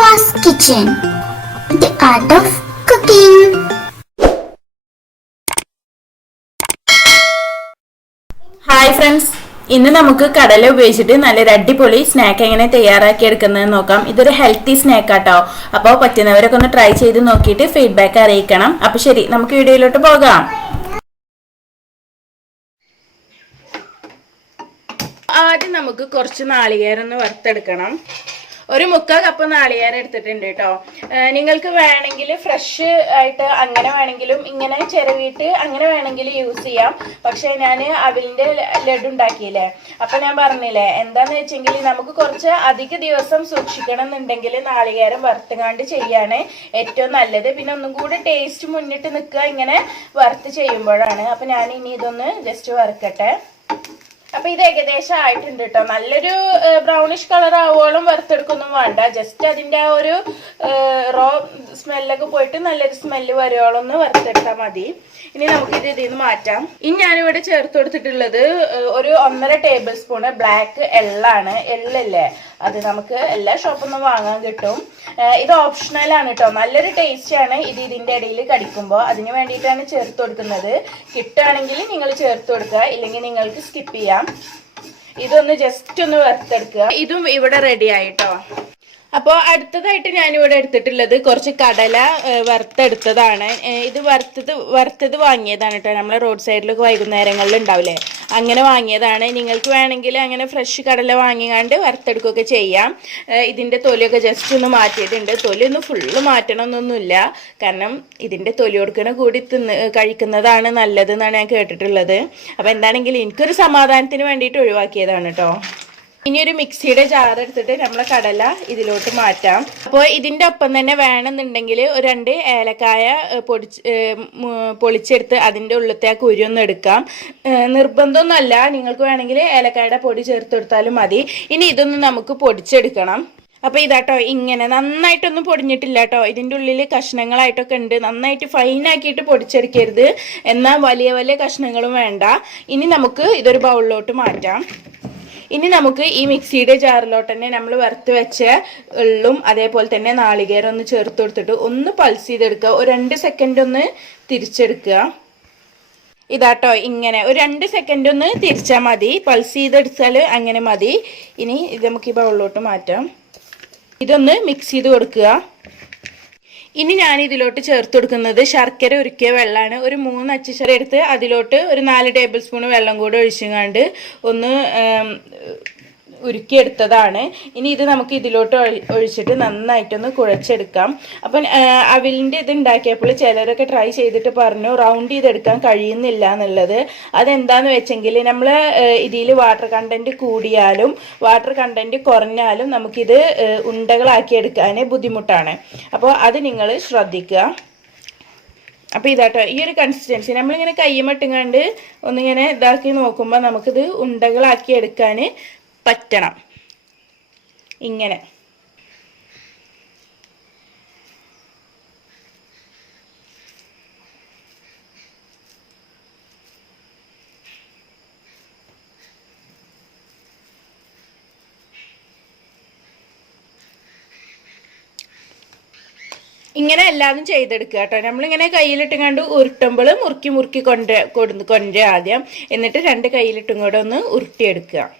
Afa's Kitchen. The Art of Cooking. Hi friends ഇന്ന് നമുക്ക് കടല ഉപയോഗിച്ചിട്ട് നല്ലൊരു അടിപൊളി സ്നാക്ക് എങ്ങനെ തയ്യാറാക്കി എടുക്കുന്നത് നോക്കാം. ഇതൊരു ഹെൽത്തി സ്നാക്ക് ആട്ടോ. അപ്പോൾ പറ്റുന്നവരൊക്കെ ഒന്ന് ട്രൈ ചെയ്ത് നോക്കിയിട്ട് ഫീഡ്ബാക്ക് അറിയിക്കണം. അപ്പോൾ ശരി നമുക്ക് വീഡിയോയിലോട്ട് പോകാം. ആദ്യം നമുക്ക് കുറച്ച് നാളികേരം ഒന്ന് വറുത്തെടുക്കണം. ഒരു മുക്കാൽ കപ്പ് നാളികേരം എടുത്തിട്ടുണ്ട് കേട്ടോ. നിങ്ങൾക്ക് വേണമെങ്കിൽ ഫ്രഷ് ആയിട്ട് അങ്ങനെ വേണമെങ്കിലും ഇങ്ങനെ ചിരവിയിട്ട് അങ്ങനെ വേണമെങ്കിൽ യൂസ് ചെയ്യാം. പക്ഷേ ഞാൻ അവിലിന്റെ ലഡു ഉണ്ടാക്കിയില്ലേ? അപ്പം ഞാൻ പറഞ്ഞില്ലേ എന്താന്ന് വെച്ചെങ്കിൽ നമുക്ക് കുറച്ച് അധിക ദിവസം സൂക്ഷിക്കണം എന്നുണ്ടെങ്കിൽ നാളികേരം വറുത്തുകാണ്ട് ചെയ്യാണ് ഏറ്റവും നല്ലത്. പിന്നെ ഒന്നും കൂടി ടേസ്റ്റ് മുന്നിട്ട് നിൽക്കുക ഇങ്ങനെ വറുത്ത് ചെയ്യുമ്പോഴാണ്. അപ്പം ഞാൻ ഇനി ഇതൊന്ന് ജസ്റ്റ് വറുക്കട്ടെ. അപ്പൊ ഇത് ഏകദേശം ആയിട്ടുണ്ട് കേട്ടോ നല്ലൊരു ബ്രൗണിഷ് കളർ ആവോളം വറുത്തെടുക്കൊന്നും വേണ്ട. ജസ്റ്റ് അതിന്റെ ആ ഒരു റോ സ്മെല്ലൊക്കെ പോയിട്ട് നല്ലൊരു സ്മെല്ല് വരുവോളം ഒന്ന് വറുത്തെടുത്താൽ മതി. ഇനി നമുക്ക് ഇത് ഇതിൽ നിന്ന് മാറ്റാം. ഇനി ഞാനിവിടെ ചേർത്ത് കൊടുത്തിട്ടുള്ളത് ഒരു ഒന്നര ടേബിൾ സ്പൂണ് ബ്ലാക്ക് എള്ളാണ് എള്ളല്ലേ അത് നമുക്ക് എല്ലാ ഷോപ്പിൽ നിന്നും വാങ്ങാൻ കിട്ടും. ഇത് ഓപ്ഷണലാണ് കേട്ടോ നല്ലൊരു ടേസ്റ്റ് ആണ് ഇത് ഇതിന്റെ ഇടയിൽ കടിക്കുമ്പോൾ അതിന് വേണ്ടിയിട്ടാണ് ചേർത്ത് കൊടുക്കുന്നത്. കിട്ടുകയാണെങ്കിൽ നിങ്ങൾ ചേർത്ത് കൊടുക്കുക. ഇല്ലെങ്കിൽ നിങ്ങൾക്ക് സ്കിപ്പ് ചെയ്യാം. ഇതൊന്ന് ജസ്റ്റ് ഒന്ന് വറുത്തെടുക്കുക. ഇതും ഇവിടെ റെഡി ആയിട്ടോ അപ്പോൾ അടുത്തതായിട്ട് ഞാനിവിടെ എടുത്തിട്ടുള്ളത് കുറച്ച് കടല വറുത്തെടുത്തതാണ്. ഇത് വറുത്തത് വറുത്തത് വാങ്ങിയതാണ് കേട്ടോ. നമ്മളെ റോഡ് സൈഡിലൊക്കെ വൈകുന്നേരങ്ങളിൽ ഉണ്ടാവില്ലേ? അങ്ങനെ വാങ്ങിയതാണ്. നിങ്ങൾക്ക് വേണമെങ്കിൽ അങ്ങനെ ഫ്രഷ് കടല വാങ്ങിക്കാണ്ട് വറുത്തെടുക്കുകയൊക്കെ ചെയ്യാം. ഇതിന്റെ തൊലിയൊക്കെ ജസ്റ്റ് ഒന്ന് മാറ്റിയിട്ടുണ്ട്. തൊലി ഒന്ന് ഫുള്ള് മാറ്റണമെന്നൊന്നുമില്ല. കാരണം ഇതിന്റെ തൊലി കൊടുക്കണ കൂടി തിന്ന് കഴിക്കുന്നതാണ് നല്ലതെന്നാണ് ഞാൻ കേട്ടിട്ടുള്ളത്. അപ്പോൾ എന്താണെങ്കിലും എനിക്കൊരു സമാധാനത്തിന് വേണ്ടിയിട്ട് ഒഴിവാക്കിയതാണ് കേട്ടോ. ഇനി ഒരു മിക്സിയുടെ ജാർ എടുത്തിട്ട് നമ്മൾ കടല ഇതിലോട്ട് മാറ്റാം. അപ്പോൾ ഇതിന്റെ ഒപ്പം തന്നെ വേണമെന്നുണ്ടെങ്കിൽ ഒരു രണ്ട് ഏലക്കായ പൊടിച്ച് പൊളിച്ചെടുത്ത് അതിന്റെ ഉള്ളിലത്തെ ആ കുരു ഒന്ന് എടുക്കാം. നിർബന്ധമൊന്നുമല്ല. നിങ്ങൾക്ക് വേണമെങ്കിൽ ഏലക്കായയുടെ പൊടി ചേർത്ത് കൊടുത്താലും മതി. ഇനി ഇതൊന്ന് നമുക്ക് പൊടിച്ചെടുക്കണം. അപ്പോൾ ഇതാട്ടോ ഇങ്ങനെ നന്നായിട്ടൊന്നും പൊടിഞ്ഞിട്ടില്ല കേട്ടോ. ഇതിന്റെ ഉള്ളിൽ കഷ്ണങ്ങളായിട്ടൊക്കെ ഉണ്ട്. നന്നായിട്ട് ഫൈൻ ആക്കിയിട്ട് പൊടിച്ചെടുക്കരുത്. എന്നാൽ വലിയ വലിയ കഷ്ണങ്ങളും വേണ്ട. ഇനി നമുക്ക് ഇതൊരു ബൗളിലോട്ട് മാറ്റാം. ഇനി നമുക്ക് ഈ മിക്സിയുടെ ജാറിലോട്ട് തന്നെ നമ്മൾ വറുത്ത് വെച്ച ഉള്ളും അതേപോലെ തന്നെ നാളികേരം ഒന്ന് ചേർത്ത് കൊടുത്തിട്ട് ഒന്ന് പൾസ് ചെയ്തെടുക്കുക. ഒരു രണ്ട് സെക്കൻഡ് ഒന്ന് തിരിച്ചെടുക്കുക. ഇതാട്ടോ ഇങ്ങനെ. ഒരു രണ്ട് സെക്കൻഡ് ഒന്ന് തിരിച്ചാൽ മതി. പൾസ് ചെയ്തെടുത്താൽ അങ്ങനെ മതി. ഇനി ഇത് നമുക്ക് ഈ ബൗളിലോട്ട് മാറ്റാം. ഇതൊന്ന് മിക്സ് ചെയ്ത് കൊടുക്കുക. ഇനി ഞാൻ ഇതിലോട്ട് ചേർത്ത് കൊടുക്കുന്നത് ശർക്കര ഉരുക്കിയ വെള്ളമാണ്. ഒരു മൂന്ന് അച്ചിശര എടുത്ത് അതിലോട്ട് ഒരു നാല് ടേബിൾ സ്പൂൺ വെള്ളം കൂടെ ഒഴിച്ചുകൊണ്ട് ഒന്ന് ഉരുക്കിയെടുത്തതാണ്. ഇനി ഇത് നമുക്ക് ഇതിലോട്ട് ഒഴിച്ചിട്ട് നന്നായിട്ടൊന്ന് കുഴച്ചെടുക്കാം. അപ്പം അവിലിന്റെ ഇത് ഉണ്ടാക്കിയപ്പോൾ ചിലരൊക്കെ ട്രൈ ചെയ്തിട്ട് പറഞ്ഞു റൗണ്ട് ചെയ്തെടുക്കാൻ കഴിയുന്നില്ല എന്നുള്ളത്. അതെന്താന്ന് വെച്ചെങ്കിൽ നമ്മൾ ഇതിൽ വാട്ടർ കണ്ടന്റ് കൂടിയാലും വാട്ടർ കണ്ടന്റ് കുറഞ്ഞാലും നമുക്കിത് ഉണ്ടകളാക്കിയെടുക്കാൻ ബുദ്ധിമുട്ടാണ്. അപ്പോൾ അത് നിങ്ങൾ ശ്രദ്ധിക്കുക. അപ്പോൾ ഇതാട്ടോ ഈ ഒരു കൺസിസ്റ്റൻസി നമ്മളിങ്ങനെ കയ്യുമട്ടുങ്ങാണ്ട് ഒന്നിങ്ങനെ ഇതാക്കി നോക്കുമ്പോൾ നമുക്കിത് ഉണ്ടകളാക്കി എടുക്കാൻ പറ്റണം. ഇങ്ങനെ. ഇങ്ങനെ എല്ലാതും ചെയ്തെടുക്കുക കേട്ടോ. നമ്മളിങ്ങനെ കയ്യിലിട്ടും കണ്ട് ഉരുട്ടുമ്പോൾ മുറുക്കി മുറുക്കി കൊണ്ട് കൊടുന്ന് കൊണ്ടുവരിക ആദ്യം. എന്നിട്ട് രണ്ട് കയ്യിലിട്ടും കൂടെ ഒന്ന് ഉരുട്ടിയെടുക്കുക.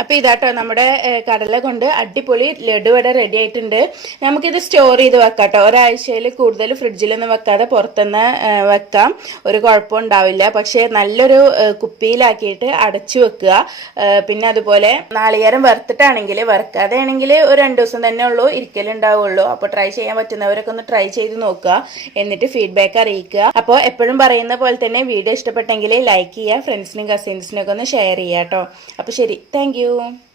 അപ്പോൾ ഇതാട്ടോ നമ്മുടെ കടല കൊണ്ട് അടിപൊളി ലഡു വട റെഡി ആയിട്ടുണ്ട്. നമുക്കിത് സ്റ്റോർ ചെയ്ത് വെക്കാട്ടോ. കേട്ടോ ഒരാഴ്ചയിൽ കൂടുതൽ ഫ്രിഡ്ജിലൊന്നും വെക്കാതെ പുറത്തുനിന്ന് വെക്കാം. ഒരു കുഴപ്പം ഉണ്ടാവില്ല. പക്ഷേ നല്ലൊരു കുപ്പിയിലാക്കിയിട്ട് അടച്ചു വെക്കുക. പിന്നെ അതുപോലെ നാളികേരം വറുത്തിട്ടാണെങ്കിൽ വറുക്കാതെ ആണെങ്കിൽ ഒരു രണ്ട് ദിവസം തന്നെ ഉള്ളൂ ഇരിക്കലുണ്ടാവുള്ളൂ അപ്പോൾ ട്രൈ ചെയ്യാൻ പറ്റുന്നവരൊക്കെ ഒന്ന് ട്രൈ ചെയ്ത് നോക്കുക. എന്നിട്ട് ഫീഡ്ബാക്ക് അറിയിക്കുക. അപ്പോൾ എപ്പോഴും പറയുന്ന പോലെ തന്നെ വീഡിയോ ഇഷ്ടപ്പെട്ടെങ്കിൽ ലൈക്ക് ചെയ്യുക ഫ്രണ്ട്സിനും കസിൻസിനും ഒക്കെ ഒന്ന് ഷെയർ ചെയ്യാം കേട്ടോ അപ്പോൾ ശരി. Thank you.